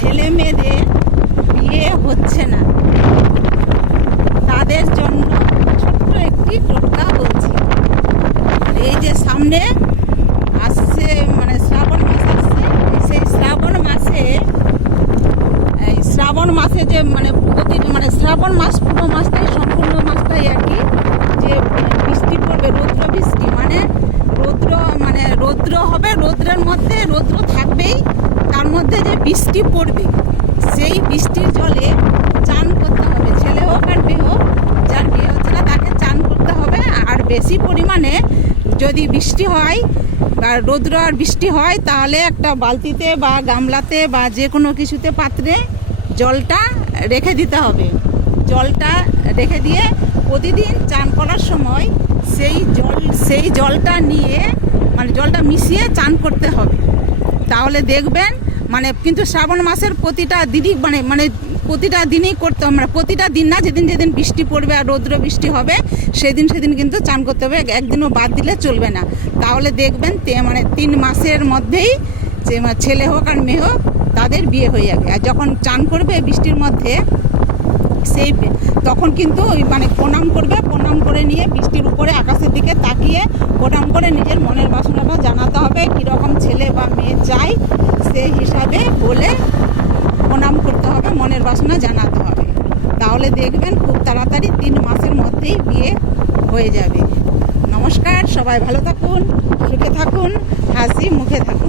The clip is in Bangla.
ছেলে মেয়েদের বিয়ে হচ্ছে না। তাদের জন্য ছোট্ট একটি টোটকা বলছি। এই যে সামনে আসছে মানে শ্রাবণ মাস আসছে, সেই শ্রাবণ মাসে, এই শ্রাবণ মাসে যে মানে প্রতি মানে শ্রাবণ মাস পুরো মাসটাই, সম্পূর্ণ মাসটাই আর কি যে বৃষ্টি পড়বে, রৌদ্র বৃষ্টি মানে রৌদ্র মানে রৌদ্র হবে, রৌদ্রের মধ্যে রৌদ্র যে বৃষ্টি পড়বে। সেই বৃষ্টির জলে চান করতে হবে। ছেলে হোক আর মেয়ে হোক, যার বিয়ে হচ্ছে না, তাকে চান করতে হবে। আর বেশি পরিমাণে যদি বৃষ্টি হয় বা রৌদ্র আর বৃষ্টি হয়, তাহলে একটা বালতিতে বা গামলাতে বা যে কোনো কিছুতে পাত্রে জলটা রেখে দিতে হবে। জলটা রেখে দিয়ে প্রতিদিন চান করার সময় সেই জল, সেই জলটা নিয়ে মানে জলটা মিশিয়ে চান করতে হবে। তাহলে দেখবেন মানে কিন্তু শ্রাবণ মাসের প্রতিটা দিনই মানে মানে প্রতিটা দিনেই করতে মানে প্রতিটা দিন না, যেদিন যেদিন বৃষ্টি পড়বে আর রৌদ্র বৃষ্টি হবে, সেদিন সেদিন কিন্তু চান করতে হবে। একদিনও বাদ দিলে চলবে না। তাহলে দেখবেন তে- মানে তিন মাসের মধ্যেই যে মানে ছেলে হোক আর মেয়ে হোক, তাদের বিয়ে হয়ে যাবে। আর যখন চান করবে বৃষ্টির মধ্যে, সেই তখন কিন্তু ওই মানে প্রণাম করবে। প্রণাম করে নিয়ে বৃষ্টির উপরে আকাশের দিকে তাকিয়ে প্রণাম করে নিজের মনের বাসনাটা জানাতে হবে কীরকম ছেলে বা মেয়ে চাই হিসাবে বলে প্রণাম করতে হবে, মনের বাসনা জানাতে হবে। তাহলে দেখবেন খুব তাড়াতাড়ি তিন মাসের মধ্যেই বিয়ে হয়ে যাবে। নমস্কার, সবাই ভালো থাকুন, সুখে থাকুন, হাসি মুখে থাকুন।